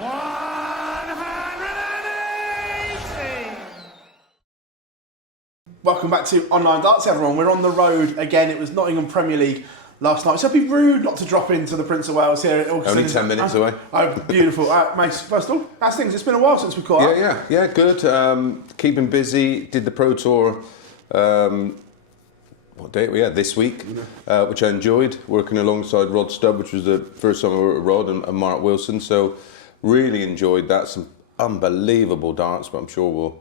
180. Welcome back to Online Darts, everyone. We're on the road again. It was Nottingham Premier League last night, so it'd be rude not to drop into the Prince of Wales here at Ilkeston. Only 10 minutes away. Oh, beautiful. Mate, first of all, how's things? It's been a while since we caught up. Yeah, good. Keeping busy. Did the Pro Tour, what date? Yeah, this week, which I enjoyed, working alongside Rod Stubb, which was the first time I worked with Rod and Mark Wilson. So really enjoyed that. Some unbelievable darts, but I'm sure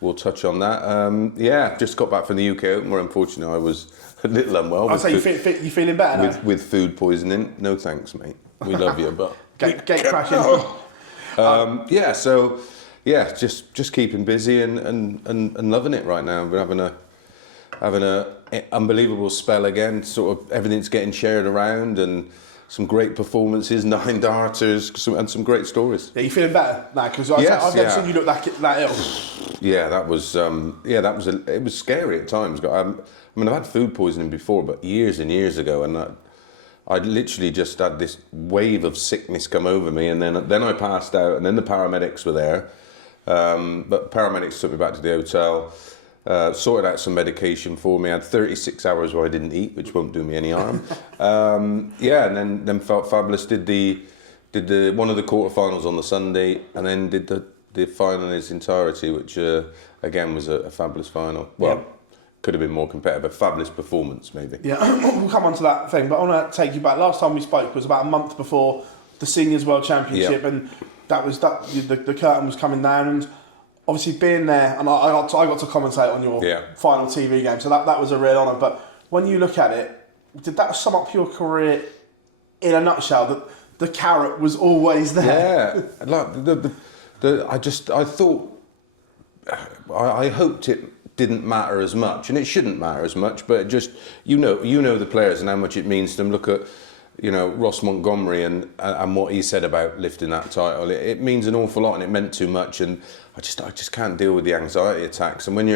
we'll touch on that. Yeah, just got back from the UK Open, where unfortunately I was a little unwell. I'll say you feeling better now? With food poisoning. No thanks, mate. We love you, but Gate crashing. Just keeping busy and loving it right now. We're having a unbelievable spell again. Sort of everything's getting shared around and some great performances, 9 darters, and some great stories. Yeah, you feeling better now? Because I've never seen you look that ill. Yeah, it was scary at times. I've had food poisoning before, but years and years ago, and I literally just had this wave of sickness come over me, and then I passed out, and then the paramedics were there. But paramedics took me back to the hotel, sorted out some medication for me. I had 36 hours where I didn't eat, which won't do me any harm. And then felt fabulous. Did one of the quarterfinals on the Sunday, and then did the final in its entirety, which again was a fabulous final. Well. Yeah. Could have been more competitive, but fabulous performance, maybe. Yeah, we'll come on to that thing, but I want to take you back. Last time we spoke was about a month before the Seniors World Championship, and the curtain was coming down, and obviously being there, and I got to commentate on your final TV game, so that was a real honour. But when you look at it, did that sum up your career in a nutshell? That the carrot was always there. Yeah, I hoped it didn't matter as much, and it shouldn't matter as much, but just you know the players and how much it means to them. Look at Ross Montgomery and what he said about lifting that title. It means an awful lot, and it meant too much, and I just can't deal with the anxiety attacks. And when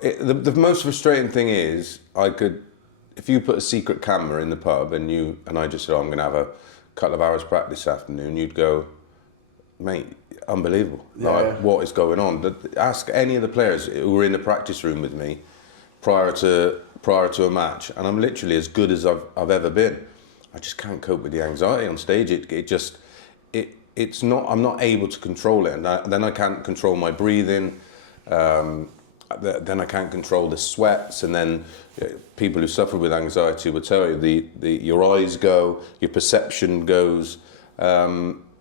the most frustrating thing is, if you put a secret camera in the pub and I just said, I'm going to have a couple of hours practice this afternoon, you'd go, mate, unbelievable. What is going on? Ask any of the players who were in the practice room with me prior to a match, and I'm literally as good as I've ever been. I just can't cope with the anxiety on stage. It's not. I'm not able to control it, and then I can't control my breathing. Then I can't control the sweats, and then people who suffer with anxiety will tell you your eyes go, your perception goes.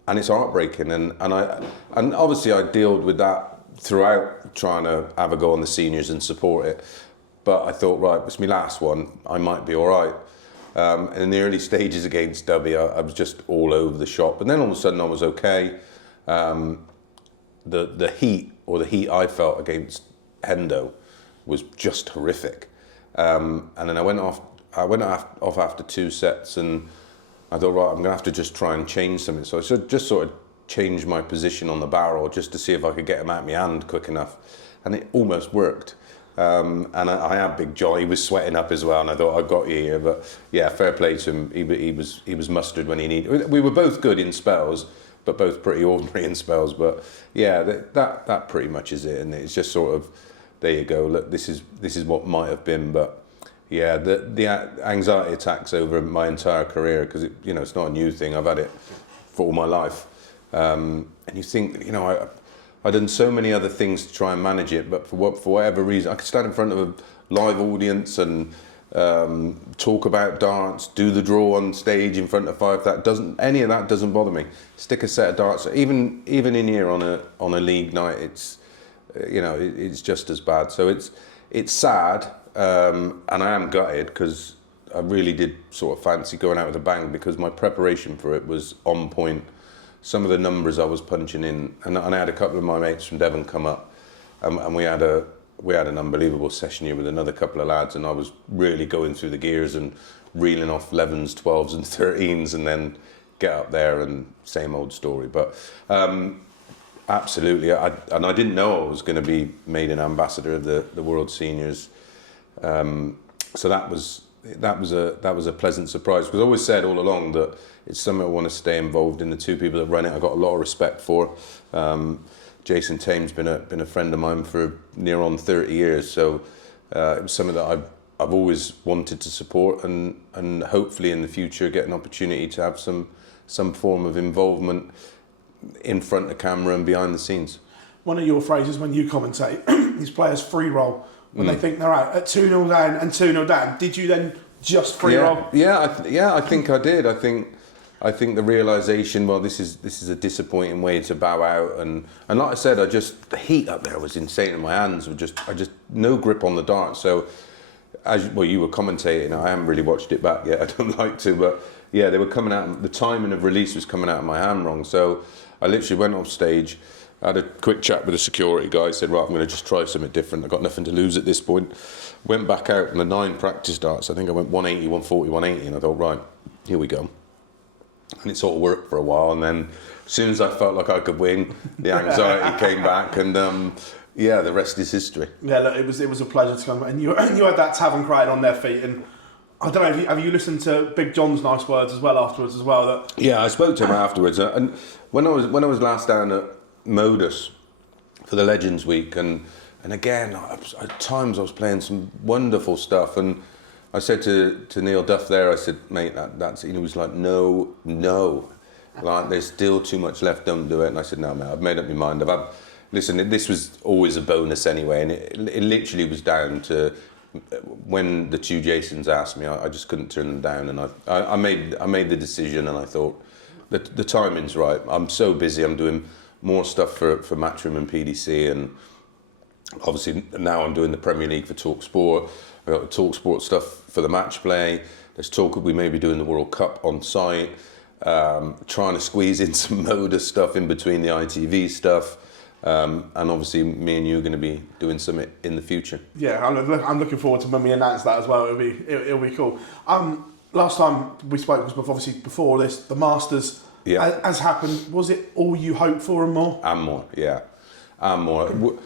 And it's heartbreaking, and obviously I dealt with that throughout trying to have a go on the seniors and support it. But I thought, right, it's my last one, I might be all right. And in the early stages against W, I was just all over the shop. And then all of a sudden I was okay. The heat I felt against Hendo was just horrific. And then I went off after 2 sets, and I thought, right, I'm going to have to just try and change something. So I just sort of changed my position on the barrel just to see if I could get him out of my hand quick enough. And it almost worked. And I had Big John, he was sweating up as well, and I thought, I got you here. But yeah, fair play to him. He was mustered when he needed. We were both good in spells, but both pretty ordinary in spells. But yeah, that pretty much is it. And it's just sort of, there you go, look, this is what might have been, but yeah, the anxiety attacks over my entire career, because it's not a new thing. I've had it for all my life, and you think I've done so many other things to try and manage it, but for whatever reason, I could stand in front of a live audience and talk about darts, do the draw on stage in front of 5. Any of that doesn't bother me. Stick a set of darts, even in here on a league night, it's just as bad. So it's sad. And I am gutted, because I really did sort of fancy going out with a bang, because my preparation for it was on point. Some of the numbers I was punching in, and I had a couple of my mates from Devon come up, and we had an unbelievable session here with another couple of lads, and I was really going through the gears and reeling off 11s, 12s and 13s, and then get up there and same old story. But absolutely, I didn't know I was going to be made an ambassador of the World Seniors. So that was that was a pleasant surprise, because I always said all along that it's something I want to stay involved in. The two people that run it, I got a lot of respect for. Jason Tame's been a friend of mine for near on 30 years, so it was something that I've always wanted to support, and hopefully in the future get an opportunity to have some form of involvement in front of camera and behind the scenes. One of your phrases when you commentate is players free roll when they think they're out at 2-0 down and 2-0 down. Did you then just free roll? Yeah, I think I did. I think the realization, well, this is a disappointing way to bow out, and like I said, the heat up there was insane, and my hands were I just no grip on the dart. So you were commentating. I haven't really watched it back yet. I don't like to, but yeah, they were coming out. The timing of release was coming out of my hand wrong. So I literally went off stage, had a quick chat with the security guy, said, right, I'm going to just try something different. I've got nothing to lose at this point. Went back out on the 9 practice darts. I think I went 180, 140, 180, and I thought, right, here we go. And it sort of worked for a while, and then as soon as I felt like I could win, the anxiety came back, and the rest is history. Yeah, look, it was a pleasure to come, and you had that tavern crowd on their feet, and I don't know, have you listened to Big John's nice words as well afterwards as well? That yeah, I spoke to him afterwards, and when I was last down at Modus for the Legends Week, and again, at times I was playing some wonderful stuff, and I said to Neil Duff there, I said, mate, that's, he was like, no, like there's still too much left, don't do it. And I said, no, mate, I've made up my mind. Listen, this was always a bonus anyway, and it literally was down to when the two Jasons asked me, I just couldn't turn them down, and I made the decision, and I thought that the timing's right. I'm so busy, I'm doing more stuff for Matchroom and PDC, and obviously now I'm doing the Premier League for TalkSport. I've got the TalkSport stuff for the match play. There's talk we may be doing the World Cup on site, trying to squeeze in some Modus stuff in between the ITV stuff, and obviously me and you are going to be doing something in the future. Yeah, I'm looking forward to when we announce that as well. It'll be cool. Last time we spoke was obviously before this, the Masters has happened. Was it all you hoped for and more? And more, yeah, and more.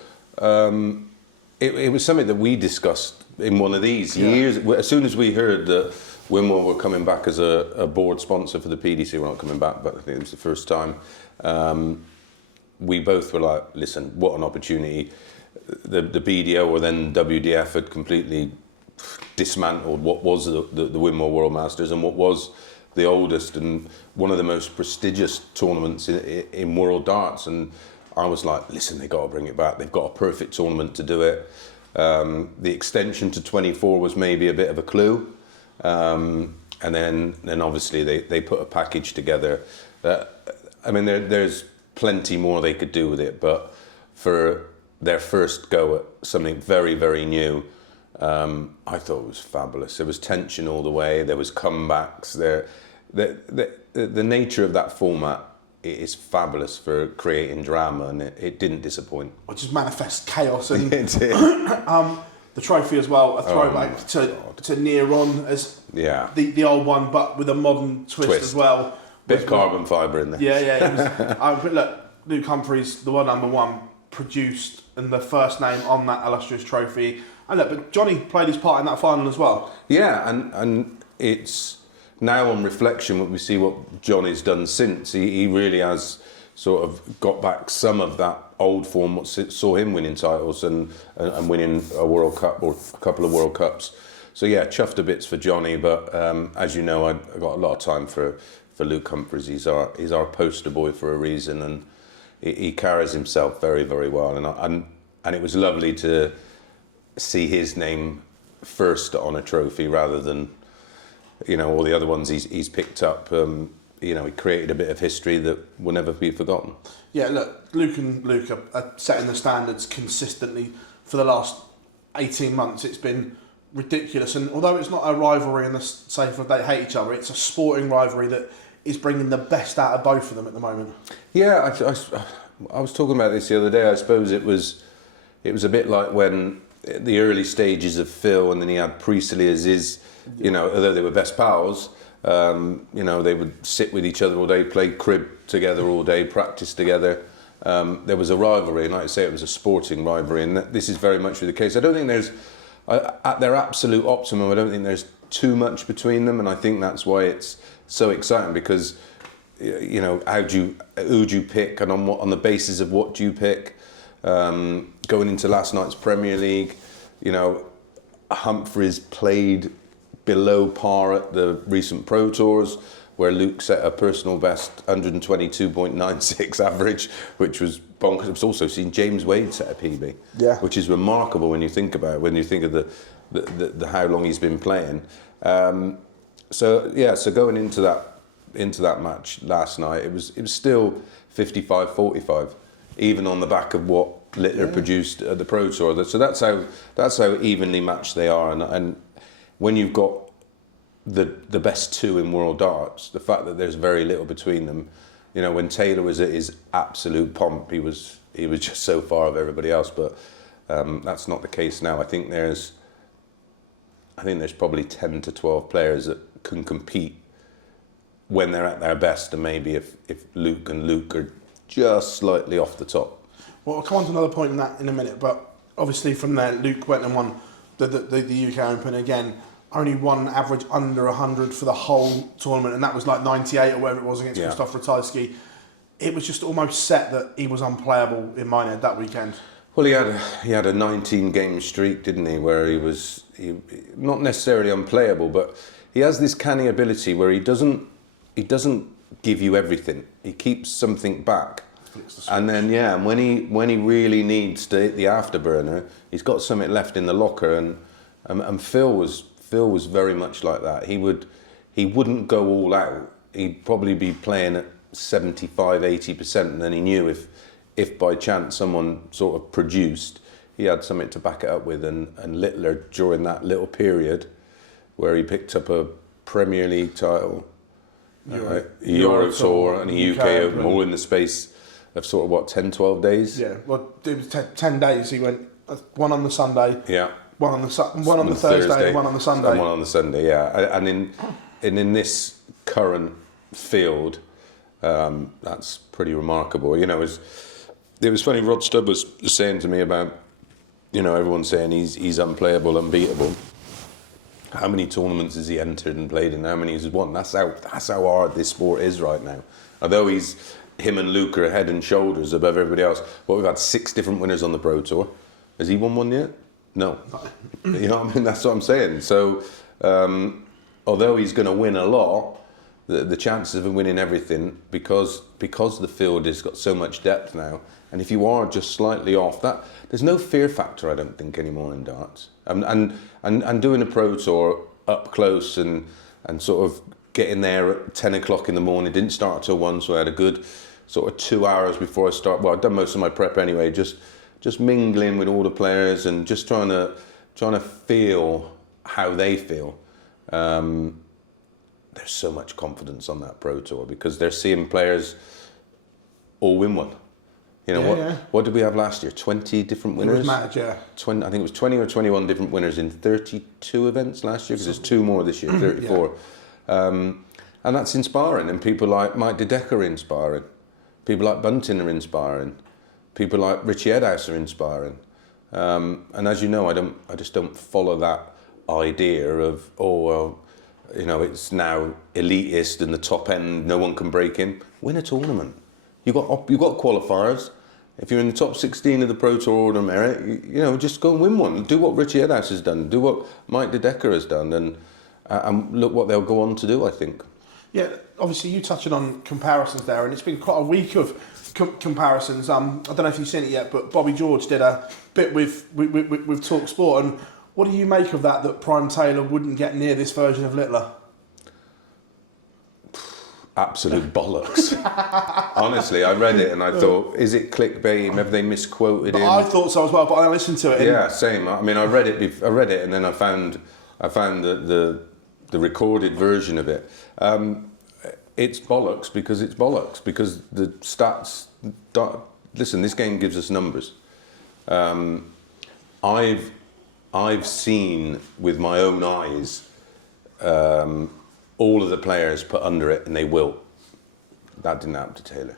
It was something that we discussed in one of these years. As soon as we heard that Wimbledon were coming back as a board sponsor for the PDC, we're not coming back, but I think it was the first time, we both were like, listen, what an opportunity. The BDO or then WDF had completely dismantled what was the Wimbledon World Masters and what was the oldest and one of the most prestigious tournaments in world darts, and I was like, listen, they've got to bring it back. They've got a perfect tournament to do it. The extension to 24 was maybe a bit of a clue. And then obviously they put a package together. I mean, there's plenty more they could do with it, but for their first go at something very, very new, I thought it was fabulous. There was tension all the way. There was comebacks. The nature of that format is fabulous for creating drama, and it didn't disappoint. Or just manifest chaos. And it did. The trophy as well, a throwback to near on as the old one, but with a modern twist as well. Bit of carbon fibre in there. Yeah. But look, Luke Humphries, the world #1, produced and the first name on that illustrious trophy. And look, but Johnny played his part in that final as well. Yeah, and it's now on reflection, we see what Johnny's done since. He really has sort of got back some of that old form, what saw him winning titles and winning a World Cup or a couple of World Cups. So yeah, chuffed to bits for Johnny, but as you know, I got a lot of time for Luke Humphries. He's our poster boy for a reason, and he carries himself very, very well. And it was lovely to see his name first on a trophy rather than, you know, all the other ones he's picked up. You know, he created a bit of history that will never be forgotten. Yeah, look, Luke and Luke are setting the standards consistently for the last 18 months. It's been ridiculous, and although it's not a rivalry in the sense of they hate each other, it's a sporting rivalry that is bringing the best out of both of them at the moment. Yeah, I was talking about this the other day. I suppose it was a bit like when the early stages of Phil, and then he had Priestley as his, you know, although they were best pals, you know, they would sit with each other all day, play crib together all day, practice together. There was a rivalry, and like I say, it was a sporting rivalry, and this is very much the case. I don't think there's, at their absolute optimum, I don't think there's too much between them, and I think that's why it's so exciting, because you know, who do you pick, and on the basis of what do you pick? Going into last night's Premier League, you know, Humphreys played below par at the recent Pro Tours, where Luke set a personal best 122.96 average, which was bonkers. I've also seen James Wade set a PB, which is remarkable when you think about it, when you think of the how long he's been playing. So going into that match last night, it was still 55-45, even on the back of what Littler produced at the Pro Tour. So that's how evenly matched they are, and when you've got the best two in world darts, the fact that there's very little between them, you know, when Taylor was at his absolute pomp, he was just so far of everybody else, but that's not the case now. I think there's probably 10 to 12 players that can compete when they're at their best, and maybe if Luke are just slightly off the top. Well, I'll come on to another point in that in a minute, but obviously from there, Luke went and won the UK Open again. Only one average under 100 for the whole tournament, and that was like 98 or whatever it was against Krzysztof Ratajski. It was just almost set that he was unplayable in my head that weekend. Well, he had a 19-game streak, didn't he, where he was not necessarily unplayable, but he has this canny ability where he doesn't give you everything. He keeps something back. And then when he really needs to hit the afterburner, he's got something left in the locker, and Phil was very much like that. He wouldn't go all out. He'd probably be playing at 75-80%, and then he knew if by chance someone sort of produced, he had something to back it up with. And Littler, during that little period where he picked up a Premier League title, Euro Tour and a UK Open, all in the space of sort of 10-12 days. Yeah, well, it was 10 days. He went one on the Sunday. Yeah. One on the Thursday, and one on the Sunday. And one on the Sunday, yeah. And in this current field, that's pretty remarkable. You know, it was funny. Rod Stubb was saying to me about, you know, everyone saying he's unplayable, unbeatable. How many tournaments has he entered and played in? How many has he won? That's how hard this sport is right now. Although him and Luke are head and shoulders above everybody else. Well, we've had 6 different winners on the Pro Tour. Has he won one yet? No. You know what I mean? That's what I'm saying. So, although he's going to win a lot, the chances of him winning everything, because the field has got so much depth now, and if you are just slightly off, that there's no fear factor, I don't think, anymore in darts. And doing a Pro Tour up close and sort of getting there at 10 o'clock in the morning, didn't start till 1, so I had a good sort of 2 hours before I start. Well, I'd done most of my prep anyway, just mingling with all the players and just trying to feel how they feel. There's so much confidence on that Pro Tour because they're seeing players all win one. You know, what did we have last year? 20 different winners? It was mad, yeah. 20, I think it was 20 or 21 different winners in 32 events last year, because there's 2 more this year, 34. And that's inspiring, and people like Mike De Decker are inspiring. People like Bunting are inspiring. People like Richie Edhouse are inspiring. And as you know, I just don't follow that idea of, you know, it's now elitist and the top end, no one can break in. Win a tournament. You got qualifiers. If you're in the top 16 of the Pro Tour Order of Merit, you know, just go and win one. Do what Richie Edhouse has done. Do what Mike De Decker has done, and look what they'll go on to do, I think. Yeah, obviously you touching on comparisons there, and it's been quite a week of comparisons. I don't know if you've seen it yet, but Bobby George did a bit with Talk Sport, and what do you make of that Prime Taylor wouldn't get near this version of Littler? Absolute bollocks. Honestly, I read it and I thought, is it clickbait? Have they misquoted him? I thought so as well, but I listened to it. Yeah, same. I mean, I read it and then I found the recorded version of it. It's bollocks because the stats. Listen, this game gives us numbers. I've seen with my own eyes all of the players put under it and they wilt. That didn't happen to Taylor.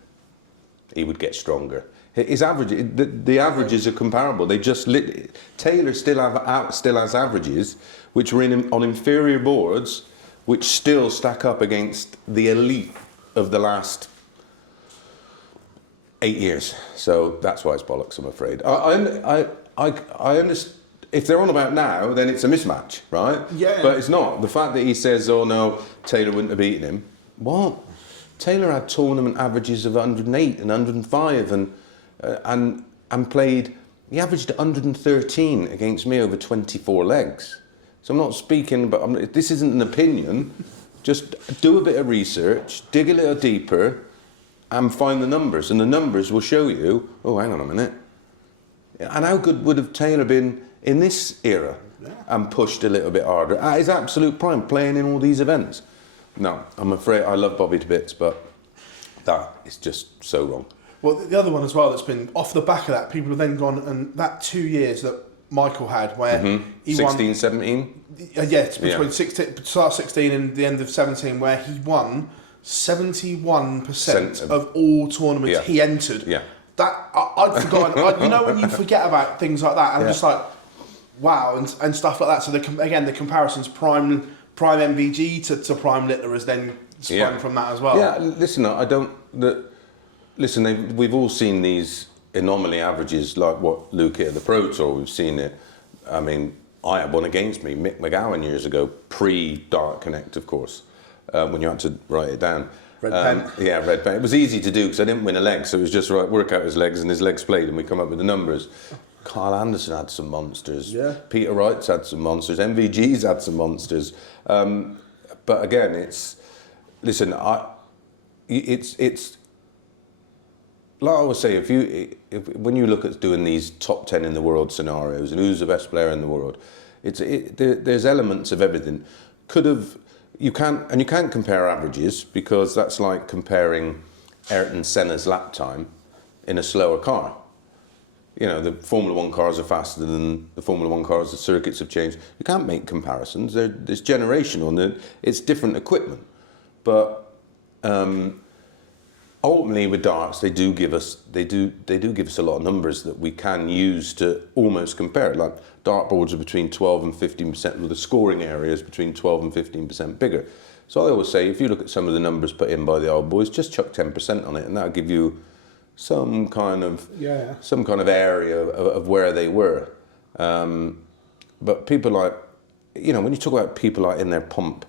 he would get stronger. His average, the averages are comparable. They just Taylor still has averages which were on inferior boards, which still stack up against the elite of the last 8 years. So that's why it's bollocks, I'm afraid. I understand. If they're on about now, then it's a mismatch, right? Yeah. But it's not. The fact that he says, "Oh no, Taylor wouldn't have beaten him." What? Taylor had tournament averages of 108 and 105, and played. He averaged 113 against me over 24 legs. So I'm not speaking, but this isn't an opinion. Just do a bit of research, dig a little deeper, and find the numbers. And the numbers will show you. Oh, hang on a minute. And how good would have Taylor been in this era, and pushed a little bit harder at his absolute prime, playing in all these events? No, I'm afraid. I love Bobby to bits, but that is just so wrong. Well, the other one as well that's been off the back of that, people have then gone, and that 2 years that Michael had where he 16, won 17? It's between 16 and the end of 17, where he won 71% of all tournaments he entered. Yeah. That I'd forgotten. You know when you forget about things like that, and I'm just like, wow, and stuff like that. So the comparisons prime MVG to prime Littler has then sprung from that as well. Yeah, listen, we've all seen these anomaly averages like what Luke hit at the Pro Tour. We've seen it. I mean, I had one against me, Mick McGowan, years ago, pre-Dart Connect, of course, when you had to write it down. Red pen. Yeah, red pen. It was easy to do because I didn't win a leg, so it was just work out his legs, and his legs played, and we come up with the numbers. Kyle Anderson had some monsters. Yeah. Peter Wright's had some monsters. MVG's had some monsters. But again, it's like I always say, when you look at doing these top 10 in the world scenarios and who's the best player in the world, there's elements of everything. You can't compare averages, because that's like comparing Ayrton Senna's lap time in a slower car. You know, the Formula 1 cars are faster than the Formula 1 cars. The circuits have changed. You can't make comparisons. There's generational, and it's different equipment. But ultimately, with darts, they do give us a lot of numbers that we can use to almost compare it. Like dartboards are between 12 and 15%, with the scoring areas between 12 and 15% bigger. So I always say, if you look at some of the numbers put in by the old boys, just chuck 10% on it, and that'll give you some kind of area of where they were. But people like, when you talk about people like in their pomp,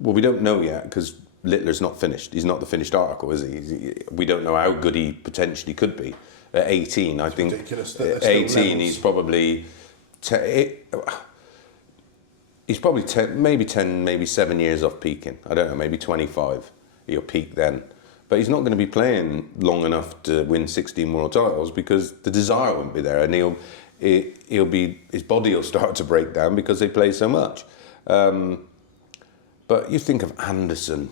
well, we don't know yet, because Littler's not finished. He's not the finished article, is he? We don't know how good he potentially could be. At 18, I think. Ridiculous. At 18, he's probably maybe 10, maybe 7 years off peaking. I don't know, maybe 25. He'll peak then. But he's not going to be playing long enough to win 16 world titles, because the desire won't be there, and his body will start to break down because they play so much. But you think of Anderson,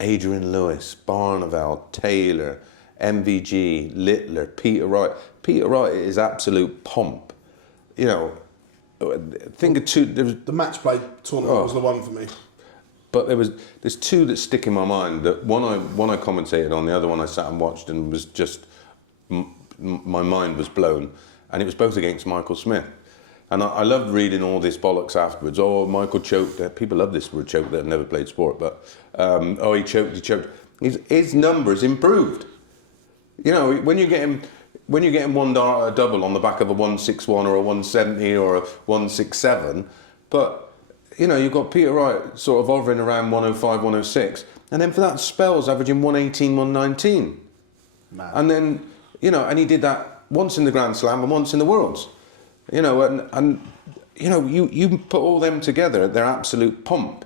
Adrian Lewis, Barneveld, Taylor, MVG, Littler, Peter Wright. Peter Wright is absolute pomp. Think of two. The match play tournament was the one for me. But there's two that stick in my mind. That one I commentated on, the other one I sat and watched, and was just my mind was blown. And it was both against Michael Smith. And I loved reading all this bollocks afterwards. Oh, Michael choked. People love this word, choke, that have never played sport. But, he choked. His numbers improved. When you're getting one dart, a double on the back of a 161 or a 170 or a 167, but, you've got Peter Wright sort of hovering around 105, 106. And then for that, Spells averaging 118, 119. Man. And then, and he did that once in the Grand Slam and once in the Worlds. You put all them together, they're absolute pomp.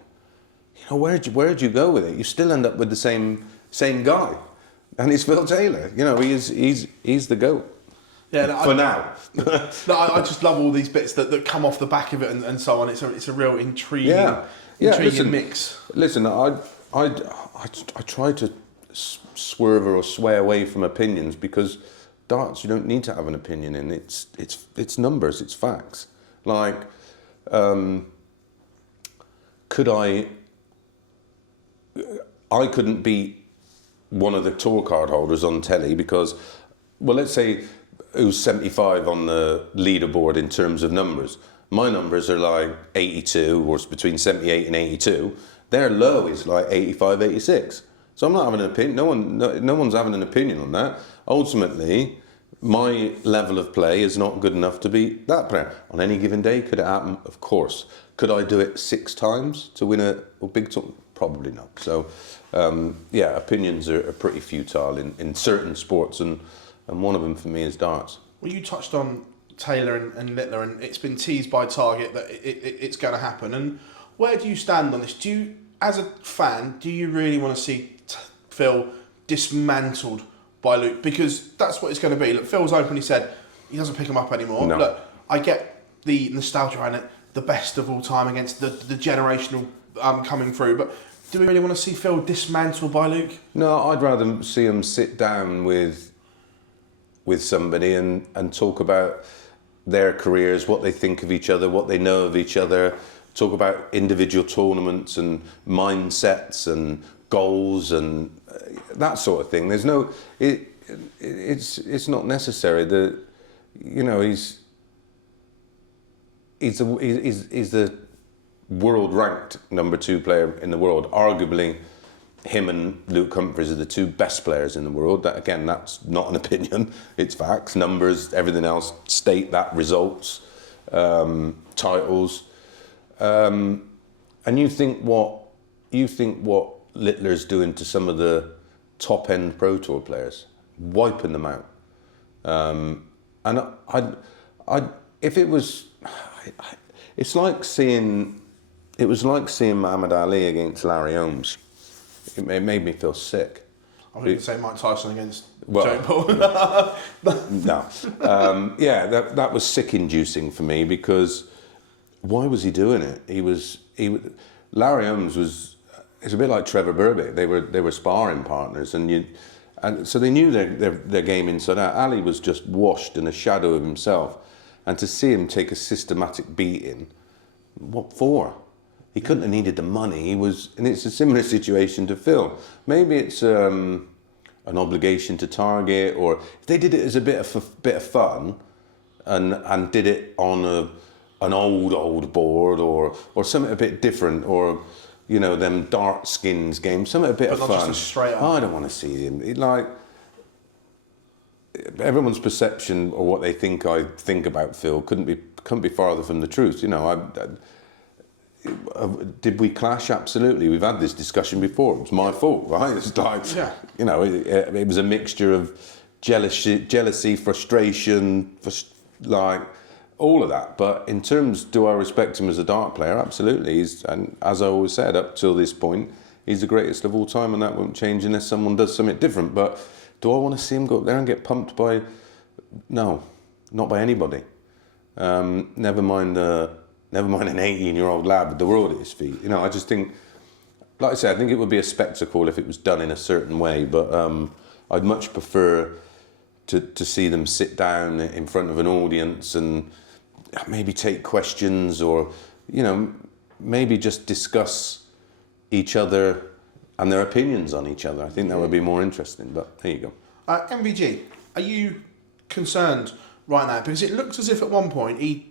Where'd you go with it? You still end up with the same guy, and it's Phil Taylor. He's the GOAT. Yeah, for now. I just love all these bits that come off the back of it and so on. It's a real intriguing mix. Listen, I try to swerve or sway away from opinions, because darts, you don't need to have an opinion in. It's numbers, it's facts. Like, I couldn't beat one of the tour card holders on telly because, well, let's say who's 75 on the leaderboard in terms of numbers. My numbers are like 82, or it's between 78 and 82. Their low is like 85, 86. So I'm not having an opinion. No one's having an opinion on that. Ultimately, my level of play is not good enough to beat that player. On any given day, could it happen? Of course. Could I do it 6 times to win a big tournament? Probably not. So, yeah, opinions are pretty futile in certain sports, and one of them for me is darts. Well, you touched on Taylor and Littler, and it's been teased by Target that it's going to happen. And where do you stand on this? Do you, as a fan, do you really want to see Phil dismantled by Luke? Because that's what it's going to be. Look, Phil's openly said he doesn't pick him up anymore. No. Look, I get the nostalgia and it, the best of all time against the generational coming through, but do we really want to see Phil dismantled by Luke? No, I'd rather see him sit down with somebody and talk about their careers, what they think of each other, what they know of each other, talk about individual tournaments and mindsets and goals and that sort of thing. There's no, it's not necessary. He's the world ranked number 2 player in the world. Arguably, him and Luke Humphries are the 2 best players in the world. That, again, that's not an opinion. It's facts, numbers, everything else state that, results, titles. And you think what Littler's doing to some of the top end Pro Tour players, wiping them out. And if it was, it's like seeing, it was like seeing Muhammad Ali against Larry Holmes. It made me feel sick. I was going to say Mike Tyson against Well, Jake Paul. No. Yeah, that was sick-inducing for me because why was he doing it? Larry Holmes was, it's a bit like Trevor Burbick. They were sparring partners, and so they knew their game inside out. Ali was just washed in a shadow of himself, and to see him take a systematic beating, what for? He couldn't have needed the money. And it's a similar situation to Phil. Maybe it's an obligation to Target, or if they did it as a bit of fun, and did it on an old board or something a bit different, or them dart skins games, something a bit but of not fun. just a straight up. I don't want to see him. Everyone's perception or what they think I think about Phil couldn't be farther from the truth. Did we clash? Absolutely. We've had this discussion before. It was my fault, right? It's like, it was a mixture of jealousy, frustration, all of that. But in terms, do I respect him as a dart player? Absolutely. And as I always said, up till this point, he's the greatest of all time, and that won't change unless someone does something different. But do I want to see him go up there and get pumped by? No, not by anybody. Never mind an 18-year-old lad with the world at his feet. I just think, like I said, I think it would be a spectacle if it was done in a certain way, but I'd much prefer to see them sit down in front of an audience and maybe take questions, or, maybe just discuss each other and their opinions on each other. I think that would be more interesting, but there you go. MVG, are you concerned right now? Because it looks as if at one point he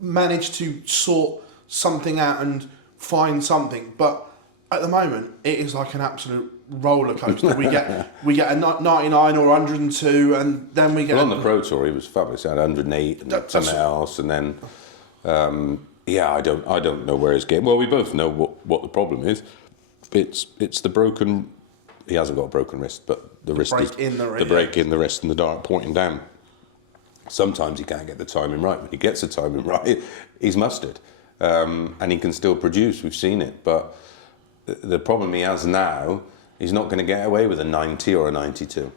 managed to sort something out and find something, but at the moment it is like an absolute roller coaster. we get a 99 or 102, and then we get. Well, on the Pro Tour he was fabulous. He had 108 and something else, and then I don't know where his game. Well, we both know what the problem is. It's the broken. He hasn't got a broken wrist, but the wrist is the break in the wrist and the dart pointing down. Sometimes he can't get the timing right. When he gets the timing right, he's mustard. And he can still produce, we've seen it. But the problem he has now, he's not going to get away with a 90 or a 92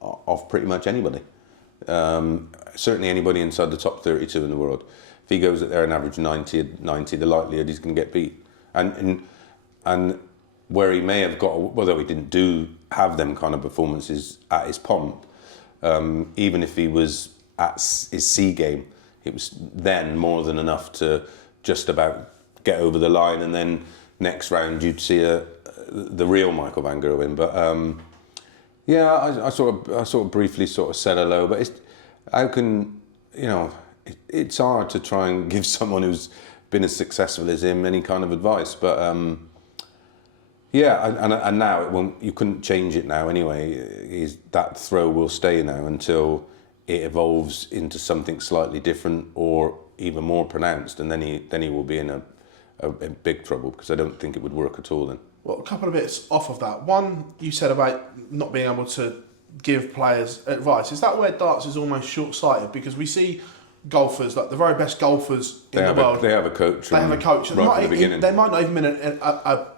off pretty much anybody. Certainly anybody inside the top 32 in the world. If he goes at there and average 90, the likelihood he's going to get beat. And where he may have got, although he didn't have them kind of performances at his pomp, even if he was at his C game, it was then more than enough to just about get over the line, and then next round you'd see the real Michael van Gerwen. But Yeah, I sort of briefly sort of said hello, but how can, it's hard to try and give someone who's been as successful as him any kind of advice, but yeah, and now it won't. You couldn't change it now anyway. That throw will stay now until it evolves into something slightly different or even more pronounced, and then he will be in a big trouble, because I don't think it would work at all then. Well, a couple of bits off of that. One, you said about not being able to give players advice. Is that where darts is almost short-sighted? Because we see golfers, like the very best golfers in the world. They have a coach. They have a coach. Right from the beginning. They might not even been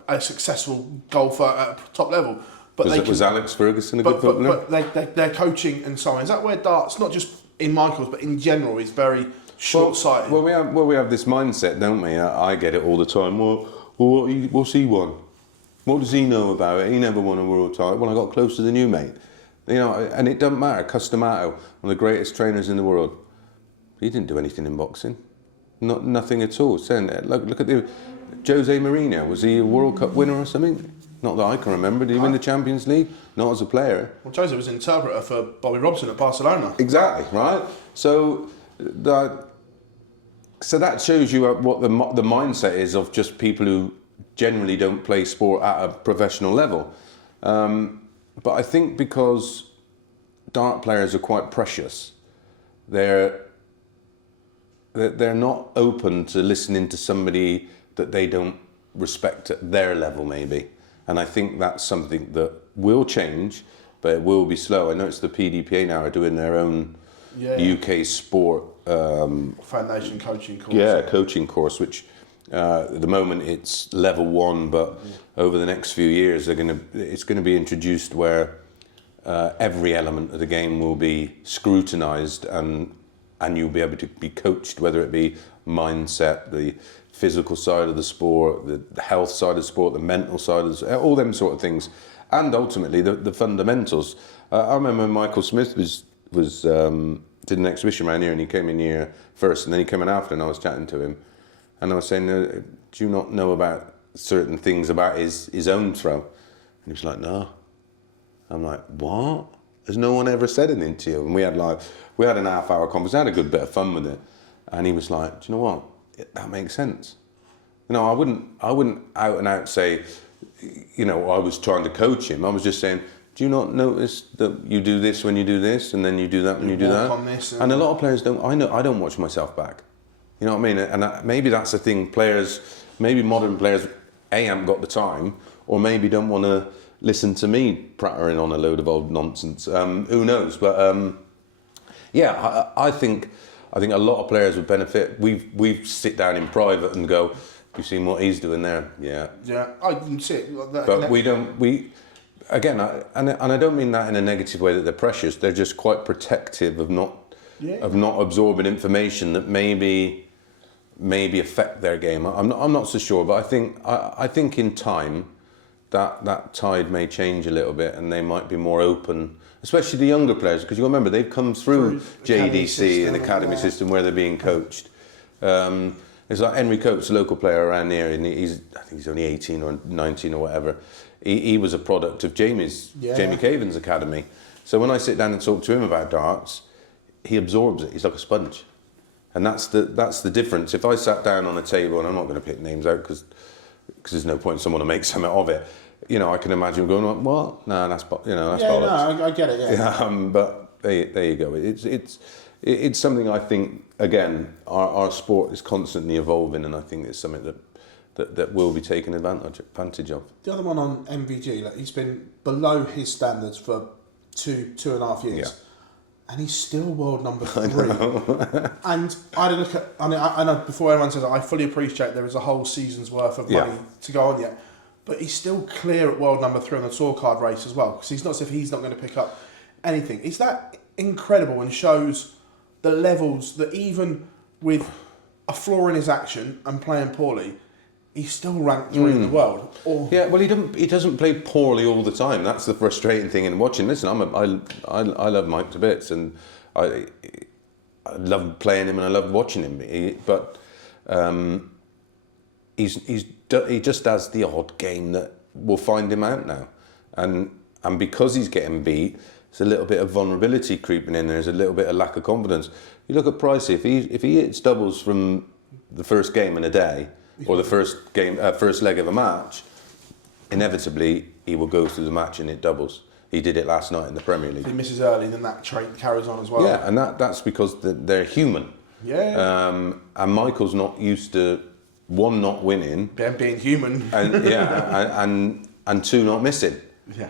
a successful golfer at top level. But was Alex Ferguson a good footballer? But they're coaching and so on. Is that where darts, not just in my course, but in general, is very short-sighted? Well, we have this mindset, don't we? I get it all the time. What's he won? What does he know about it? He never won a world title. Well, I got closer than you, mate. And it doesn't matter. Customato, one of the greatest trainers in the world, he didn't do anything in boxing. Nothing at all. Look at the Jose Mourinho. Was he a World Cup winner or something? Not that I can remember. Did he win the Champions League? Not as a player. Well, Jose was an interpreter for Bobby Robson at Barcelona. Exactly, right? So that shows you what the mindset is of just people who generally don't play sport at a professional level. But I think because dart players are quite precious, they're not open to listening to somebody that they don't respect at their level, maybe. And I think that's something that will change, but it will be slow. I noticed the PDPA now are doing their own UK sport foundation coaching course. Yeah, coaching course, which at the moment it's level 1, but over the next few years it's going to be introduced where every element of the game will be scrutinised, and you'll be able to be coached, whether it be mindset, the physical side of the sport, the health side of the sport, the mental side of the sport, all them sort of things, and ultimately the fundamentals. I remember Michael Smith did an exhibition around here, and he came in here first, and then he came in after, and I was chatting to him, and I was saying, do you not know about certain things about his own throw? And he was like, no. I'm like, what? Has no one ever said anything to you? And we had an half-hour conversation, had a good bit of fun with it, and he was like, do you know what? That makes sense. I wouldn't out and out say, I was trying to coach him. I was just saying, do you not notice that you do this when you do this, and then you do that when you do that? On this and a lot of players don't. I don't watch myself back. You know what I mean? And maybe that's the thing. Maybe modern players, haven't got the time, or maybe don't want to listen to me prattling on a load of old nonsense. Who knows? But yeah, I think a lot of players would benefit. We sit down in private and go, "You've seen what he's doing there." Yeah. Yeah, I can see it. But we don't. Again, and I don't mean that in a negative way that they're precious. They're just quite protective of not absorbing information that maybe affect their game. I'm not so sure, but I think in time that tide may change a little bit, and they might be more open, especially the younger players, because you remember they've come through JDC and academy system where they're being coached. It's like Henry Coates, a local player around here, and I think he's only 18 or 19 or whatever. He was a product of Jamie Caven's academy. So when I sit down and talk to him about darts, he absorbs it. He's like a sponge, and that's the difference. If I sat down on a table, and I'm not going to pick names out because there's no point in someone to make something of it. I can imagine going, "What? No, that's bollocks." No, I get it. Yeah. But there you go. It's something I think, again, our sport is constantly evolving, and I think it's something that will be taken advantage of. The other one on MVG, he's been below his standards for two and a half years, and he's still world number 3. And I had a look at, I know before everyone says, I fully appreciate there is a whole season's worth of money to go on yet, but he's still clear at world number 3 on the tour card race as well, because he's not as if he's not going to pick up anything. Is that incredible and shows the levels that even with a flaw in his action and playing poorly, he's still ranked 3 in the world. Yeah, well, he doesn't play poorly all the time. That's the frustrating thing in watching. Listen, I love Mike to bits, and I love playing him and I love watching him. But he just has the odd game that will find him out now, and and because he's getting beat, there's a little bit of vulnerability creeping in. There's a little bit of lack of confidence. You look at Pricey, if he hits doubles from the first game in a day, or the first leg of a match, inevitably he will go through the match and hit doubles. He did it last night in the Premier League. If he misses early, then that trait carries on as well. Yeah, and that's because they're human. Yeah. And Michael's not used to, one, not winning. Being human. And two, not missing. Yeah.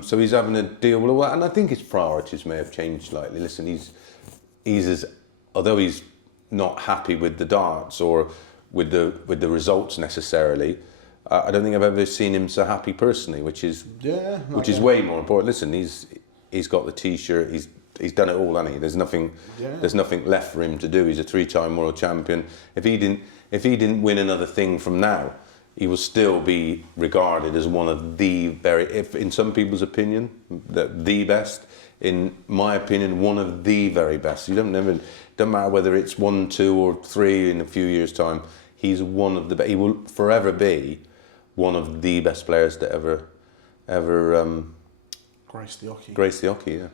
So he's having to deal with all that, and I think his priorities may have changed slightly. Listen, although he's not happy with the darts or with the results necessarily, I don't think I've ever seen him so happy personally, which is way more important. Listen, he's got the T-shirt. He's done it all, hasn't he? There's nothing left for him to do. He's a 3-time world champion. If he didn't win another thing from now, he will still be regarded as one of if in some people's opinion, the best. In my opinion, one of the very best. Don't matter whether it's 1, 2, or 3 in a few years' time. He's one of the best. He will forever be one of the best players to ever grace the hockey. Grace the hockey, yeah.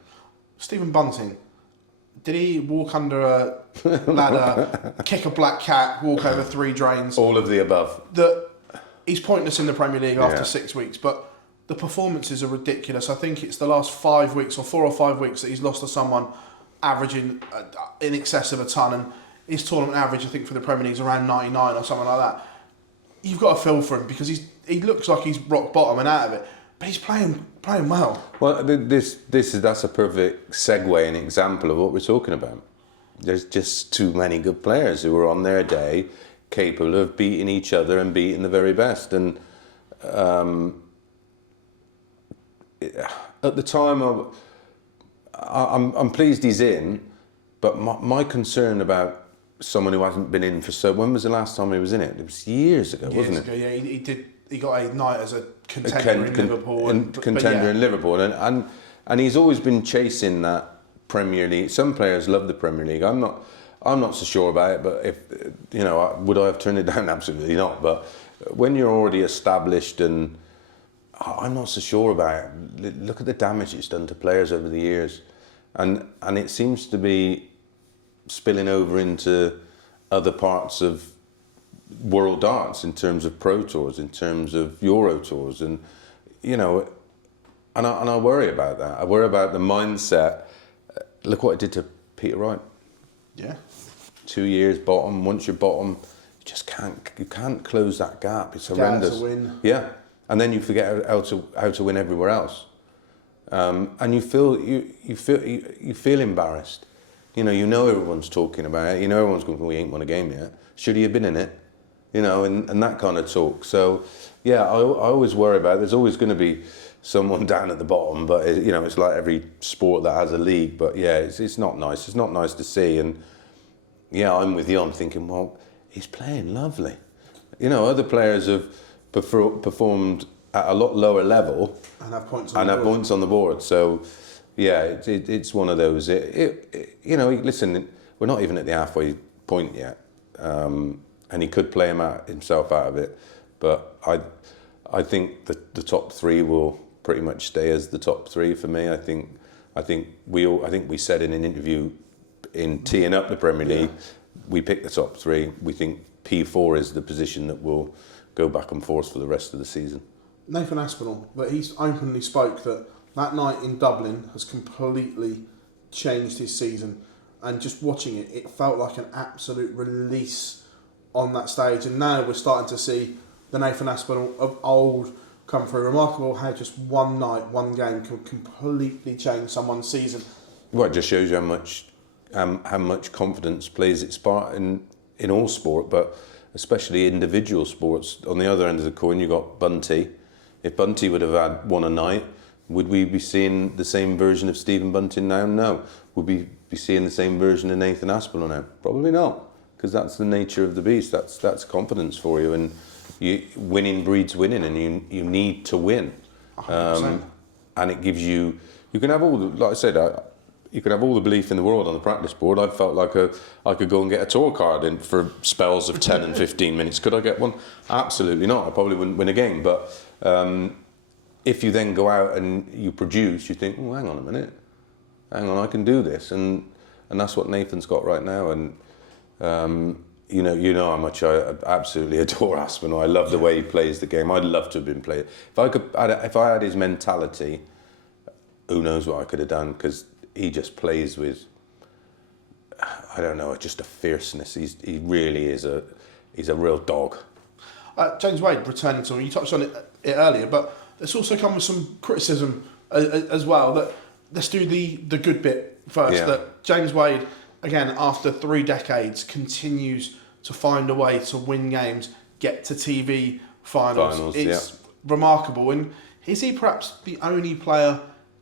Stephen Bunting, did he walk under a ladder, kick a black cat, walk over 3 drains? All of the above. He's pointless in the Premier League after 6 weeks, but the performances are ridiculous. I think it's the last 5 weeks or 4 or 5 weeks that he's lost to someone averaging in excess of a ton, and his tournament average, I think, for the Premier League is around 99 or something like that. You've got to feel for him because he looks like he's rock bottom and out of it, but he's playing well. Well, that's a perfect segue and example of what we're talking about. There's just too many good players who are on their day capable of beating each other and beating the very best. And at the time, I'm pleased he's in, but my concern about someone who hasn't been in when was the last time he was in it? It was years ago, wasn't it? Yeah, he got a night as a contender in Liverpool. In Liverpool, and he's always been chasing that Premier League. Some players love the Premier League. I'm not so sure about it, but if would I have turned it down? Absolutely not. But when you're already established, and I'm not so sure about it. Look at the damage it's done to players over the years, and it seems to be spilling over into other parts of world darts in terms of Pro Tours, in terms of Euro Tours, and I worry about that. I worry about the mindset. Look what it did to Peter Wright. Yeah. 2 years bottom. Once you're bottom, you can't close that gap. It's horrendous. To win. Yeah, and then you forget how to win everywhere else, and you feel embarrassed. You know everyone's talking about it. You know everyone's going, we ain't won a game yet. Should he have been in it? And that kind of talk. So, yeah, I always worry about it. There's always going to be someone down at the bottom, but it's like every sport that has a league. But yeah, it's not nice. It's not nice to see. And yeah, I'm with you. I'm thinking, well, he's playing lovely. Other players have performed at a lot lower level and have points on the board. So yeah, it's one of those. Listen, we're not even at the halfway point yet, and he could play himself out of it. But I think the top 3 will pretty much stay as the top 3 for me. I think we said in an interview in teeing up the Premier League, we picked the top 3. We think P4 is the position that will go back and forth for the rest of the season. Nathan Aspinall, but he's openly spoke that night in Dublin has completely changed his season, and just watching it felt like an absolute release on that stage. And now we're starting to see the Nathan Aspinall of old come through. Remarkable how just one night, one game can completely change someone's season. Well, it just shows you how much confidence plays its part in all sport, but especially individual sports. On the other end of the coin, you got Bunty. If Bunty would have had one a night, would we be seeing the same version of Stephen Bunting now? No. Would we be seeing the same version of Nathan Aspinall now? Probably not, because that's the nature of the beast. That's confidence for you, and winning breeds winning, and you need to win. And it gives you can have all the, like I said, you can have all the belief in the world on the practice board. I felt like I could go and get a tour card in for spells of 10 and 15 minutes. Could I get one? Absolutely not. I probably wouldn't win a game, but if you then go out and you produce, you think, oh, hang on a minute, hang on, I can do this, and that's what Nathan's got right now. And you know how much I absolutely adore Aspinall. I love the way he plays the game. I'd love to have been played. If I had his mentality, who knows what I could have done, because he just plays with, I don't know, just a fierceness. He really is he's a real dog. James Wade returning to him. You touched on it earlier, but it's also come with some criticism as well. That let's do the good bit first. Yeah. That James Wade, again, after 3 decades, continues to find a way to win games, get to TV finals. It's remarkable. And is he perhaps the only player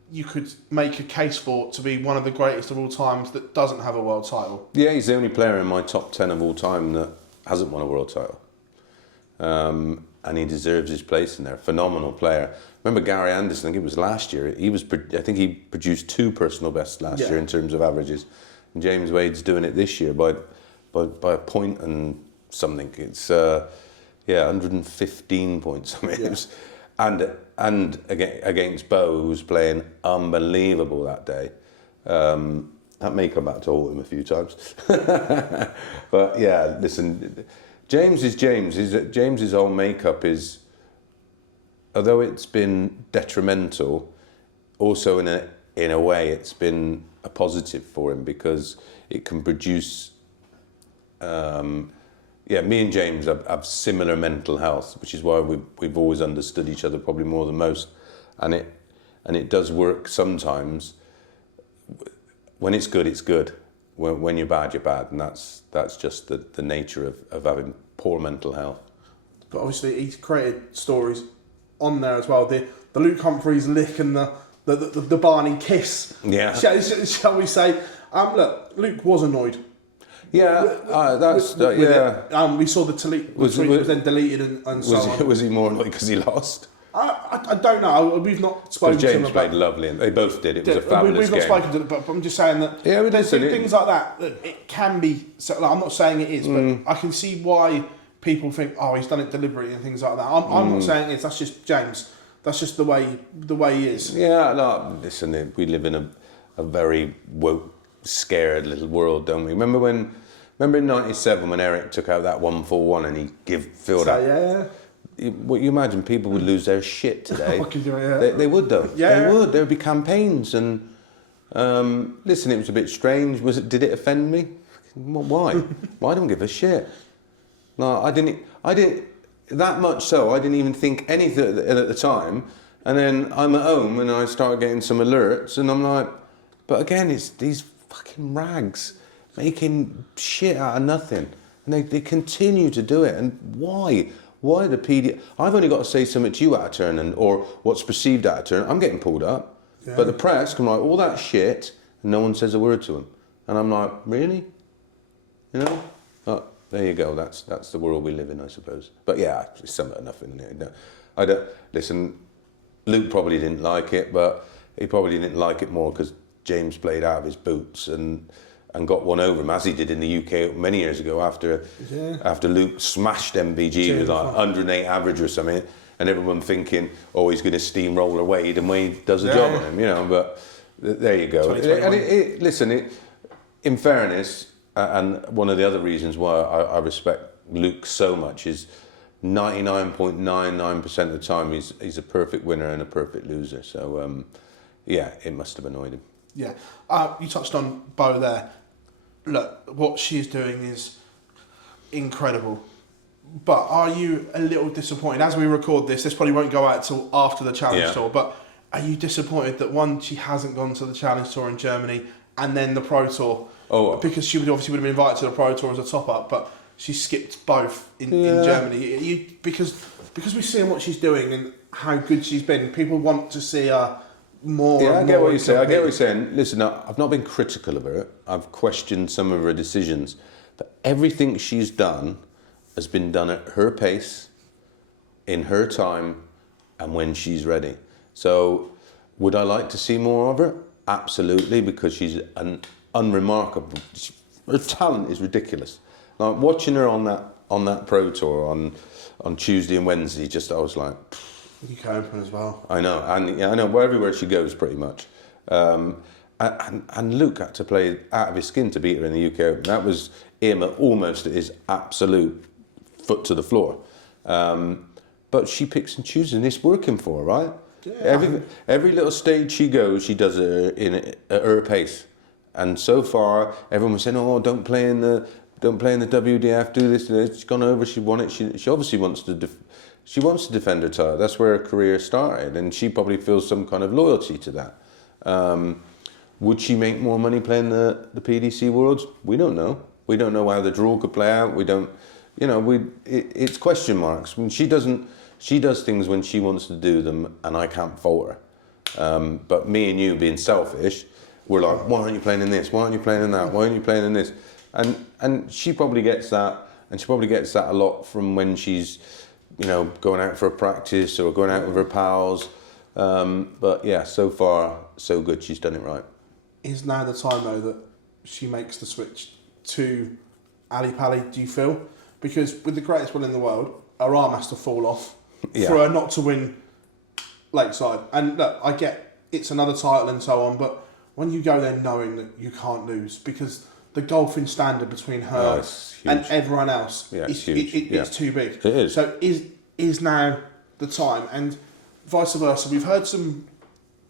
you could make a case for to be one of the greatest of all times that doesn't have a world title? Yeah, he's the only player in my top 10 of all time that hasn't won a world title. And he deserves his place in there. Phenomenal player. Remember Gary Anderson, I think it was last year, I think he produced 2 personal bests last year in terms of averages. And James Wade's doing it this year by a point and something. It's 115 points. I mean, and against Beau, who's playing unbelievable that day. That may come back to haunt him a few times. But yeah, listen, James is James. James's whole makeup is, although it's been detrimental, also in a way it's been a positive for him, because it can produce. Me and James have similar mental health, which is why we've always understood each other probably more than most, and it does work sometimes. When it's good, it's good. When you're bad, you're bad, and that's just the nature of having poor mental health. But obviously, he's created stories on there as well. The Luke Humphreys lick and the Barney kiss. Yeah. Shall we say? Look, Luke was annoyed. Yeah, we saw the tweet was then deleted and so on. Was he more annoyed because he lost? I don't know. We've not spoken to him James played lovely, and they both did. It was a fabulous game. We've not spoken to them, but I'm just saying that there's things like that it can be. So, like, I'm not saying it is, but I can see why people think, oh, he's done it deliberately and things like that. I'm not saying it is. That's just James. That's just the way he is. Yeah, no, listen, we live in a very woke, scared little world, don't we? Remember in '97 when Eric took out that 1-4-1 and he gave Phil that? Yeah. What you imagine people would lose their shit today? They would though. Yeah. They would. There would be campaigns and listen. It was a bit strange. Did it offend me? Why? Why don't give a shit? No, I didn't. That much so I didn't even think anything at the time. And then I'm at home and I start getting some alerts and I'm like, but again, it's these fucking rags making shit out of nothing, and they continue to do it. And why? Why the PD? I've only got to say something to you out of turn, or what's perceived out of turn. I'm getting pulled up, but the press can write all that shit, and no one says a word to them. And I'm like, really? You know? Oh, there you go. That's the world we live in, I suppose. But yeah, it's something or nothing. No, I don't listen. Luke probably didn't like it, but he probably didn't like it more because James played out of his boots and got one over him, as he did in the UK many years ago after Luke smashed MBG with like 108 average or something, and everyone thinking, oh, he's going to steamroller Wade, and Wade does a job on him, you know. But there you go. And listen, in fairness, and one of the other reasons why I respect Luke so much is 99.99% of the time he's a perfect winner and a perfect loser. So it must have annoyed him. Yeah, you touched on Beau there. Look, what she's doing is incredible. But are you a little disappointed? As we record this probably won't go out till after the Challenge Tour, but are you disappointed that, one, she hasn't gone to the Challenge Tour in Germany and then the Pro Tour? Oh, because she would have been invited to the Pro Tour as a top-up, but she skipped both in Germany. Because we've seen what she's doing and how good she's been, people want to see her more. Yeah, I get what you're saying. I get what you're saying. Listen, I've not been critical of her. I've questioned some of her decisions, but everything she's done has been done at her pace, in her time, and when she's ready. So, would I like to see more of her? Absolutely, because she's an unremarkable. Her talent is ridiculous. Like watching her on that Pro Tour on Tuesday and Wednesday, I was like, UK Open as well. I know, and yeah, I know. Well, everywhere she goes, pretty much. And Luke had to play out of his skin to beat her in the UK Open. That was him almost at his absolute foot to the floor. But she picks and chooses, and it's working for her, right? Yeah. Every little stage she goes, she does it at her pace. And so far, everyone was saying, "Oh, don't play in the WDF. Do this, do this." She's gone over. She won it. She obviously wants to. She wants to defend her title. That's where her career started, and she probably feels some kind of loyalty to that. Would she make more money playing the PDC Worlds? We don't know. We don't know how the draw could play out. We don't, it's question marks. I mean, she does things when she wants to do them, and I can't fault her. But me and you, being selfish, we're like, why aren't you playing in this? Why aren't you playing in that? Why aren't you playing in this? And she probably gets that, and she probably gets that a lot from when she's, going out for a practice or going out with her pals. But yeah, so far, so good. She's done it right. Is now the time, though, that she makes the switch to Ali Pali, do you feel? Because with the greatest will in the world, her arm has to fall off for her not to win Lakeside. And look, I get it's another title and so on, but when you go there knowing that you can't lose, because the golfing standard between her and everyone else, it's too big. It is. So is now the time? And vice versa. We've heard some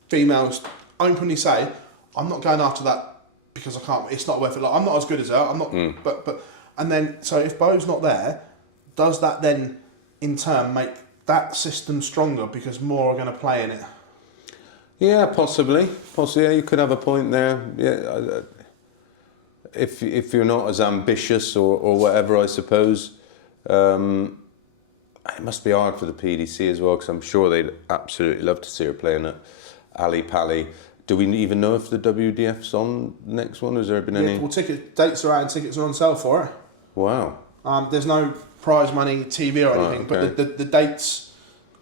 females openly say, I'm not going after that because I can't. It's not worth it. Like, I'm not as good as her. I'm not. But and then so if Beau's not there, does that then in turn make that system stronger because more are going to play in it? Yeah, possibly. Yeah, you could have a point there. Yeah, if you're not as ambitious or whatever, I suppose. It must be hard for the PDC as well, because I'm sure they'd absolutely love to see her playing at Ali Pali. Do we even know if the WDF's on the next one? Has there been any? Well, dates are out and tickets are on sale for it. Wow. There's no prize money, TV or anything, but the dates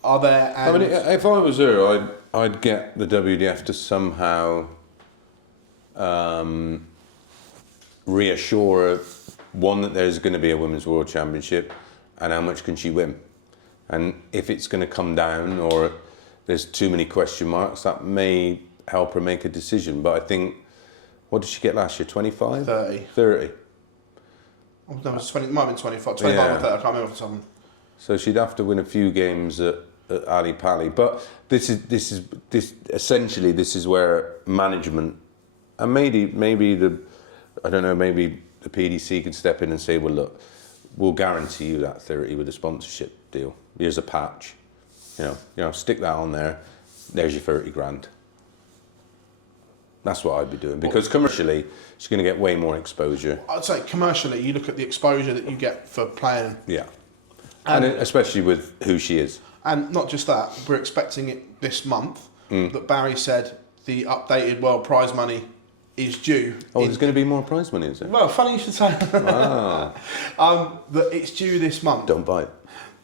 are there. And I mean, if I was her, I'd get the WDF to somehow reassure her, one, that there's going to be a Women's World Championship, and how much can she win? And if it's going to come down or there's too many question marks, that may help her make a decision. But I think, what did she get last year? 25? 30. 30. Oh, no, it was 20. It might have been 25. 25 or 30. I can't remember off the top of them. So she'd have to win a few games at Ali Pali. But this essentially is where management and maybe the PDC can step in and say, well, look, we'll guarantee you that 30 with a sponsorship deal. Here's a patch. Stick that on there. There's your 30 grand. That's what I'd be doing, because commercially she's going to get way more exposure. I'd say commercially, you look at the exposure that you get for playing. Yeah. And especially with who she is. And not just that, we're expecting it this month that Barry said the updated world prize money is due. Oh, there's going to be more prize money, is there? Well, funny you should say. Wow. That it's due this month. Don't buy it.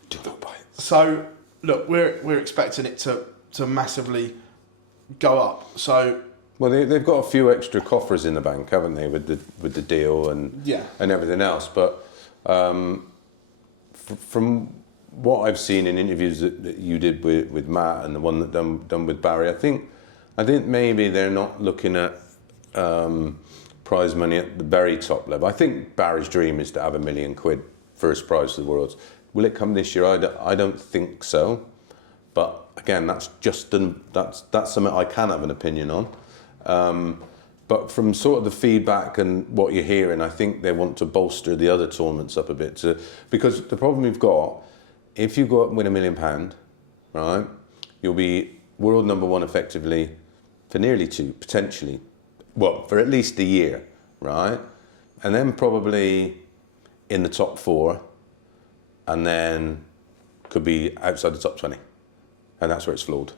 Don't buy it. So, look, we're expecting it to massively go up. So, well, they've got a few extra coffers in the bank, haven't they, with the deal and everything else. But from what I've seen in interviews that you did with Matt and the one that done with Barry, I think maybe they're not looking at prize money at the very top level. I think Barry's dream is to have £1 million first prize to the Worlds. Will it come this year? I don't think so. But again, that's something I can have an opinion on. But from sort of the feedback and what you're hearing, I think they want to bolster the other tournaments up a bit because the problem we've got, if you go up and win £1 million, right, you'll be world number one effectively for nearly 2, potentially. Well, for at least a year, right? And then probably in the top 4, and then could be outside the top 20. And that's where it's flawed.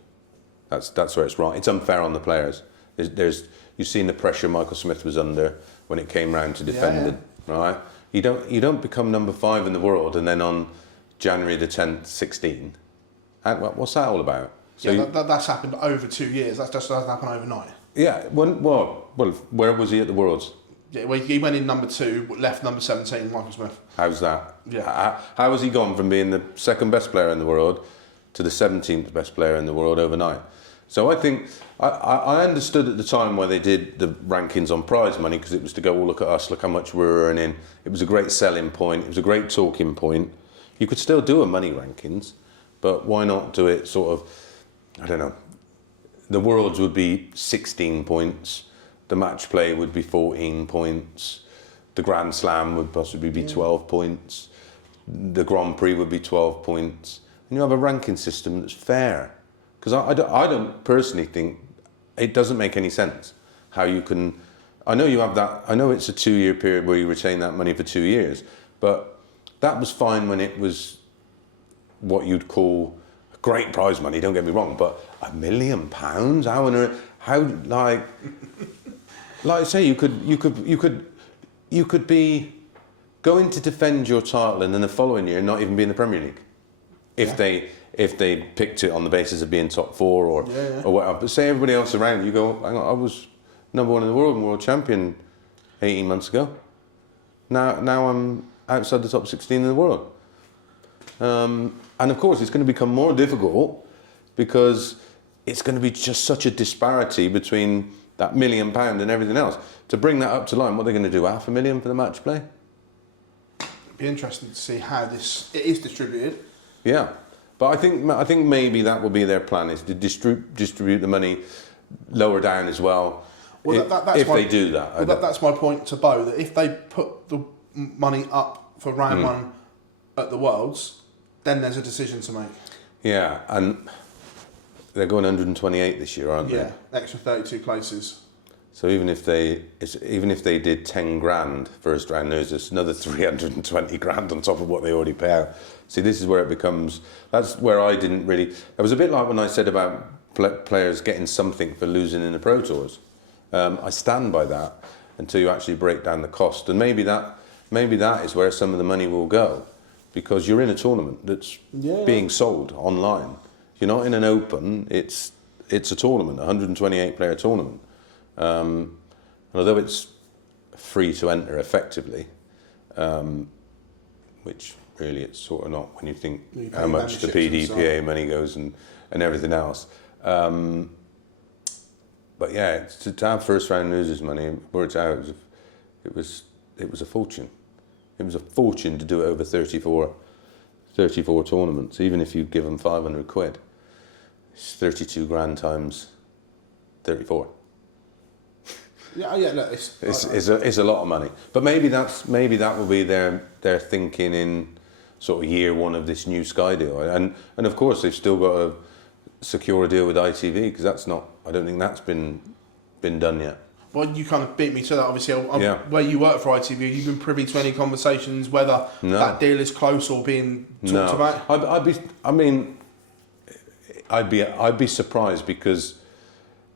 That's where it's wrong. It's unfair on the players. You've seen the pressure Michael Smith was under when it came round to defend it, right? You don't become number 5 in the world and then on January the 10th, 16. What's that all about? So that's happened over 2 years. That just doesn't happen overnight. Yeah, well, where was he at the Worlds? Yeah, well, he went in number 2, left number 17, Michael Smith. How's that? Yeah. How has he gone from being the second best player in the world to the 17th best player in the world overnight. So I think I understood at the time why they did the rankings on prize money, because it was to go, look at us, look how much we're earning. It was a great selling point. It was a great talking point. You could still do a money rankings, but why not do it sort of, I don't know, the Worlds would be 16 points, the match play would be 14 points, the Grand Slam would possibly be 12 points, the Grand Prix would be 12 points, and you have a ranking system that's fair. Because I don't personally think, it doesn't make any sense how you can, I know you have that, I know it's a 2-year period where you retain that money for 2 years, but that was fine when it was what you'd call great prize money, don't get me wrong, but £1 million? How on earth, how, like I say, you could be going to defend your title and then the following year not even be in the Premier League. If they picked it on the basis of being top 4 or whatever. But say everybody else around you go, hang on, I was number 1 in the world and world champion 18 months ago. Now I'm outside the top 16 in the world. And of course it's going to become more difficult because it's going to be just such a disparity between that £1 million and everything else. To bring that up to line, what are they going to do, $500,000 for the match play? It'd be interesting to see how it is distributed. Yeah. But I think maybe that will be their plan, is to distribute the money lower down as well. Well, if they do that. Well, that's my point to Beau, that if they put the money up for round 1 at the Worlds, then there's a decision to make. Yeah, and they're going 128 this year, aren't they? Yeah, extra 32 places. So even if they did 10 grand first round, there's another 320 grand on top of what they already pay out. See, this is where it becomes. That's where I didn't really. It was a bit like when I said about players getting something for losing in the Pro Tours. I stand by that until you actually break down the cost, and maybe that is where some of the money will go, because you're in a tournament that's being sold online. You're not in an open. It's a tournament, a 128 player tournament. Although it's free to enter effectively, which really it's sort of not when you think how much the PDPA money goes and everything else. But yeah, to have first round losers money, words out, it was a fortune. It was a fortune to do it over 34 tournaments. Even if you give them 500 quid, it's 32 grand times 34. Yeah, look, it's a lot of money. But maybe that will be their thinking in sort of year 1 of this new Sky deal, and of course they've still got to secure a deal with ITV, because I don't think that's been done yet. Well, you kind of beat me to that. Obviously, where you work for ITV, you've been privy to any conversations whether that deal is close or being talked about? I'd be surprised, because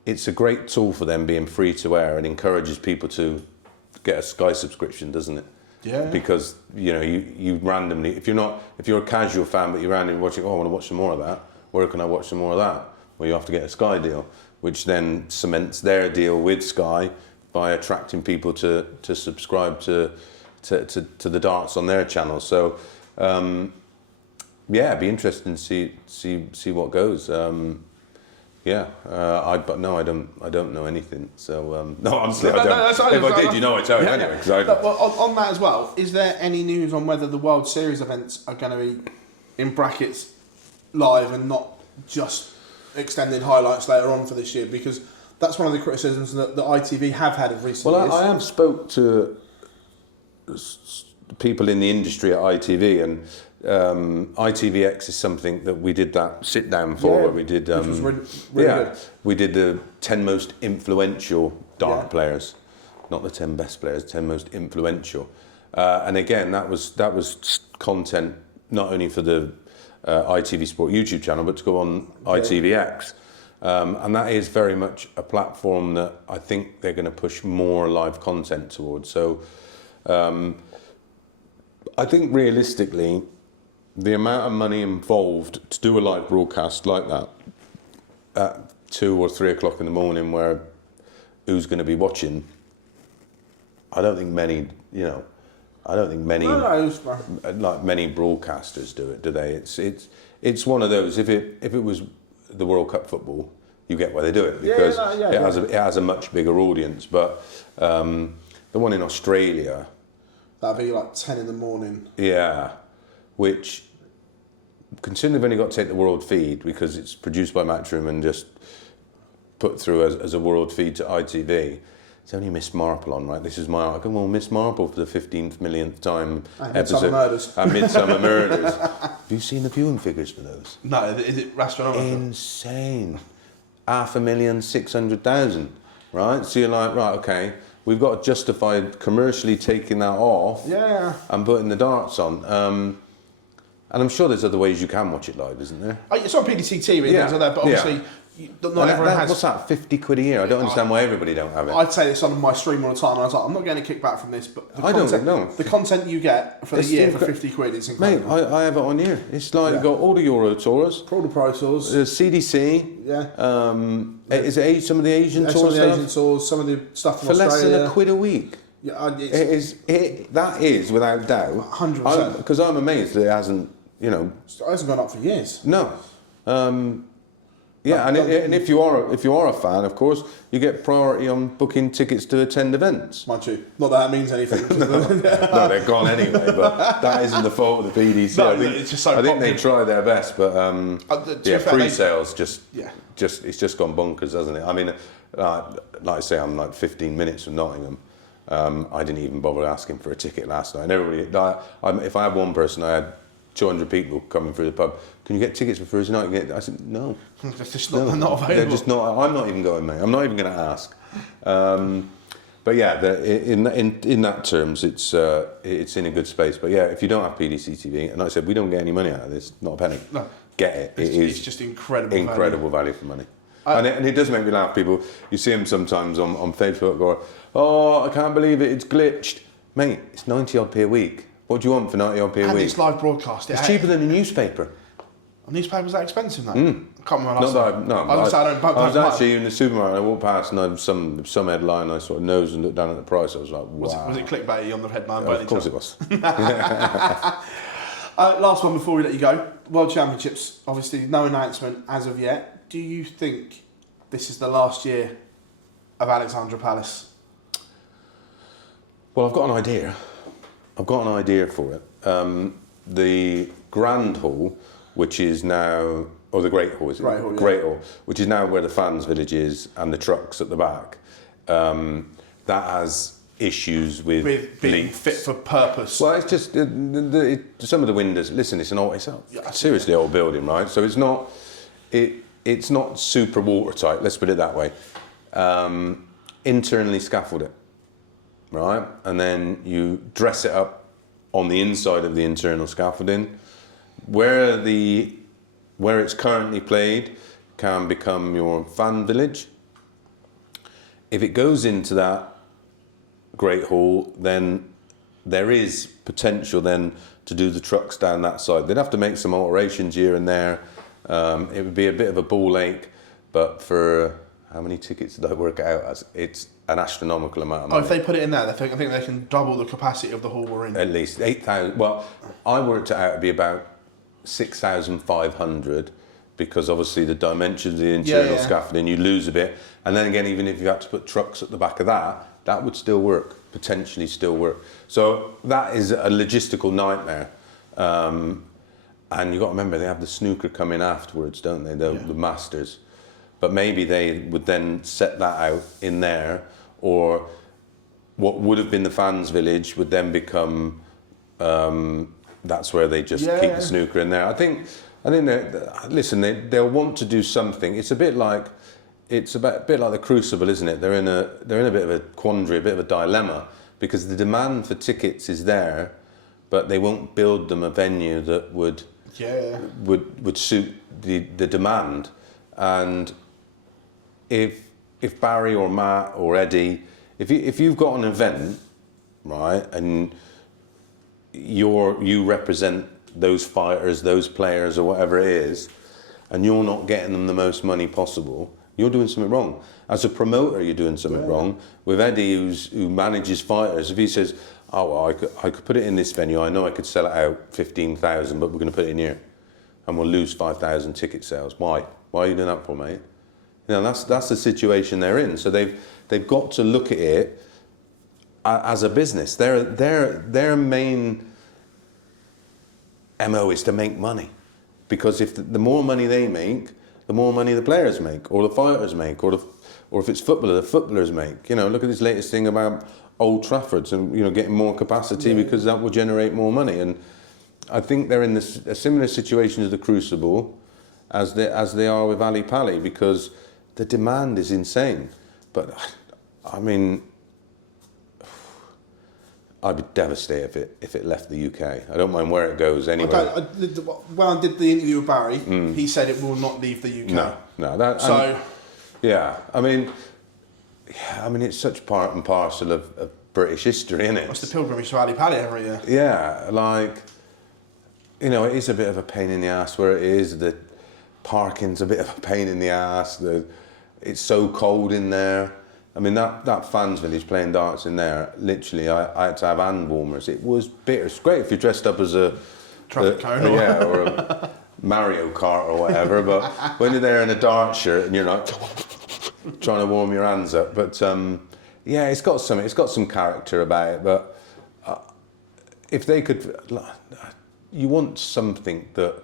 it's a great tool for them being free to air and encourages people to get a Sky subscription, doesn't it? Yeah. Because you randomly, if you're a casual fan but you're randomly watching, I want to watch some more of that. Where can I watch some more of that? Well, you have to get a Sky deal, which then cements their deal with Sky by attracting people to subscribe to the darts on their channel. So it'd be interesting to see what goes. I don't know anything. So no, honestly, I don't. If I did, I'd tell you anyway. On that as well, is there any news on whether the World Series events are going to be, in brackets, live and not just extended highlights later on for this year? Because that's one of the criticisms that the ITV have had of recent years. I have spoke to people in the industry at ITV, and ITVX is something that we did that sit down for. Where we did, which was really good. We did the 10 most influential dart players, not the 10 best players, 10 most influential. And again, that was content not only for the ITV Sport YouTube channel, but to go on ITVX. And that is very much a platform that I think they're going to push more live content towards. So I think realistically, the amount of money involved to do a live broadcast like that at 2 or 3 o'clock in the morning, where who's going to be watching? I don't think many, like many broadcasters do it, do they? it's one of those. If it was the World Cup football, you get why they do it because it has a much bigger audience. But the one in Australia, that'd be like 10 in the morning. Yeah, which, considering they've only got to take the world feed because it's produced by Matchroom and just put through as a world feed to ITV. It's only Miss Marple on, right? This is my article. Well, Miss Marple for the 15th millionth time episode. Midsummer Murders. Have you seen the viewing figures for those? No, is it astronomical? Insane. 5,600,000, right? So you're like, right, okay, we've got to justify commercially taking that off and putting the darts on. And I'm sure there's other ways you can watch it live, isn't there? It's on PDC TV and things like that, but obviously not everyone has... What's that, 50 quid a year? I don't understand why everybody don't have it. I'd say this on my stream all the time, and I was like, I'm not getting a kickback from this, but the content you get for the year for 50 quid is incredible. Mate, I have it on here. It's like you've got all the Euro tours. All the Pro Tours. CDC. Yeah. Is it some of the Asian tours? Some of the Asian tours, some of the stuff from for Australia. less than £1 a week. Yeah, that is, without doubt. 100%. Because I'm amazed that it hasn't, It hasn't gone up for years. No. Yeah, and if you are a fan, of course, you get priority on booking tickets to attend events. Mind you, not that means anything. no, they're gone anyway. But that isn't the fault of the PDC. No, it's just so I think they try their best, but pre-sales it's just gone bonkers, hasn't it? I mean, like I say, I'm like 15 minutes from Nottingham. I didn't even bother asking for a ticket last night. And everybody, if I had one person, I had 200 people coming through the pub. Can you get tickets for Thursday night? I said, no. They're just not available. They're just not. I'm not even going, mate. I'm not even going to ask. But yeah, in that terms, it's in a good space. But yeah, if you don't have PDC TV, and like I said, we don't get any money out of this, not a penny. No. Get it. It's just incredible value for money. And it does make me laugh. People, you see them sometimes on Facebook going, oh, I can't believe it, it's glitched. Mate, it's 90 odd p a week. What do you want for 90 odd p a week? And it's live broadcast. It's cheaper than a newspaper. A newspaper's that expensive now? I can't remember last time. I was actually in the supermarket, I walked past and I had some headline, I sort of nosed and looked down at the price, I was like, wow. Was it clickbaity on the headline? Of course it was. Last one before we let you go. World Championships, obviously no announcement as of yet. Do you think this is the last year of Alexandra Palace? Well, I've got an idea. For it. The Grand Hall, which is now, or the Great Hall, is it? Great Hall, which is now where the fans' village is and the trucks at the back. That has issues with being leaks. fit for purpose. Well, it's just some of the windows. Listen, it's a seriously old building, right? So it's not super watertight. Let's put it that way. Internally scaffold it, right? And then you dress it up on the inside of the internal scaffolding. Where it's currently played can become your fan village. If it goes into that Great Hall, then there is potential then to do the trucks down that side. They'd have to make some alterations here and there. It would be a bit of a ball ache, but for how many tickets did I work it out as? It's an astronomical amount of money. If they put it in there, I think they can double the capacity of the hall we're in. At least 8,000. Well, I worked it out to be about 6,500 because obviously the dimensions of the internal scaffolding, you lose a bit. And then again, even if you had to put trucks at the back of that would still work, potentially still work. So that is a logistical nightmare. And you've got to remember, they have the snooker coming afterwards, don't they? The Masters. But maybe they would then set that out in there, or what would have been the fans' village would then become, that's where they just keep the snooker in there. I think they'll want to do something. It's a bit like the Crucible, isn't it? They're in a bit of a quandary, a bit of a dilemma, because the demand for tickets is there, but they won't build them a venue that would suit the demand. And if Barry or Matt or Eddie, if you've got an event, right, and you represent those fighters, those players, or whatever it is, and you're not getting them the most money possible, you're doing something wrong. As a promoter, you're doing something wrong. With Eddie, who manages fighters, if he says, "Oh, well, I could put it in this venue. I know I could sell it out 15,000, but we're going to put it in here," and we'll lose 5,000 ticket sales. Why? Why are you doing that for, mate? You know, that's the situation they're in. So they've got to look at it as a business. Their main MO is to make money, because if the more money they make, the more money the players make, or the fighters make, or if it's footballer, the footballers make. You know, look at this latest thing about Old Trafford and, you know, getting more capacity because that will generate more money. And I think they're in a similar situation as the Crucible, as they are with Ali Pali, because the demand is insane. But I mean, I'd be devastated if it left the UK. I don't mind where it goes anyway. When I did the interview with Barry, he said it will not leave the UK. No. Yeah, I mean, it's such part and parcel of British history, isn't it? It's the pilgrimage to Ali Pali every year. Yeah, like, you know, it is a bit of a pain in the ass where it is. The parking's a bit of a pain in the ass. It's so cold in there. I mean, that fans village playing darts in there, literally, I had to have hand warmers. It was bitter. It's great if you're dressed up as a traffic cone, or a Mario Kart or whatever. But when you're there in a dart shirt and you're not trying to warm your hands up, but yeah, it's got some character about it. But if they could, you want something that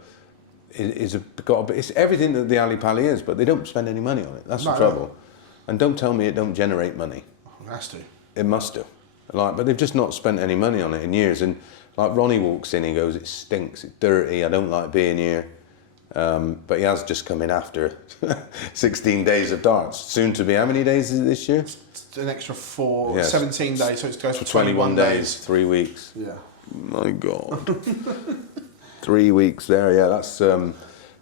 it's everything that the Ali Pali is, but they don't spend any money on it. That's the trouble. And don't tell me it don't generate money. It has to. It must do. But they've just not spent any money on it in years. And like Ronnie walks in, he goes, "It stinks, it's dirty, I don't like being here." But he has just come in after 16 days of darts. Soon to be, how many days is it this year? It's an extra 17 days, so it goes for 21 days, 3 weeks. Yeah. My God. 3 weeks there, yeah, that's...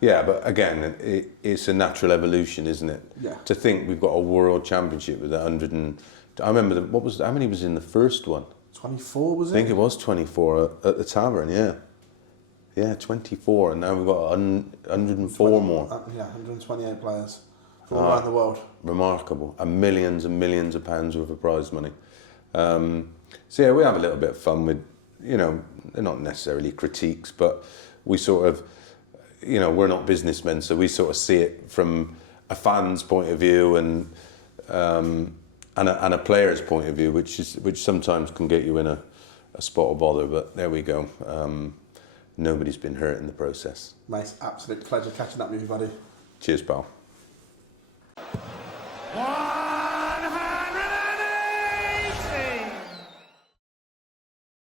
yeah, but again, it's a natural evolution, isn't it? Yeah. To think we've got a world championship with 100 and... I remember, how many was in the first one? 24, was it? I think it was 24 at the Tavern, yeah. Yeah, 24, and now we've got 104 more. Yeah, 128 players from around the world. Remarkable. And millions of pounds worth of prize money. So yeah, we have a little bit of fun with, you know, they're not necessarily critiques, but we sort of, you know, we're not businessmen, so we sort of see it from a fan's point of view and a player's point of view, which sometimes can get you in a spot of bother. But there we go. Nobody's been hurt in the process. Mate, absolute pleasure catching up with you, buddy. Cheers, pal.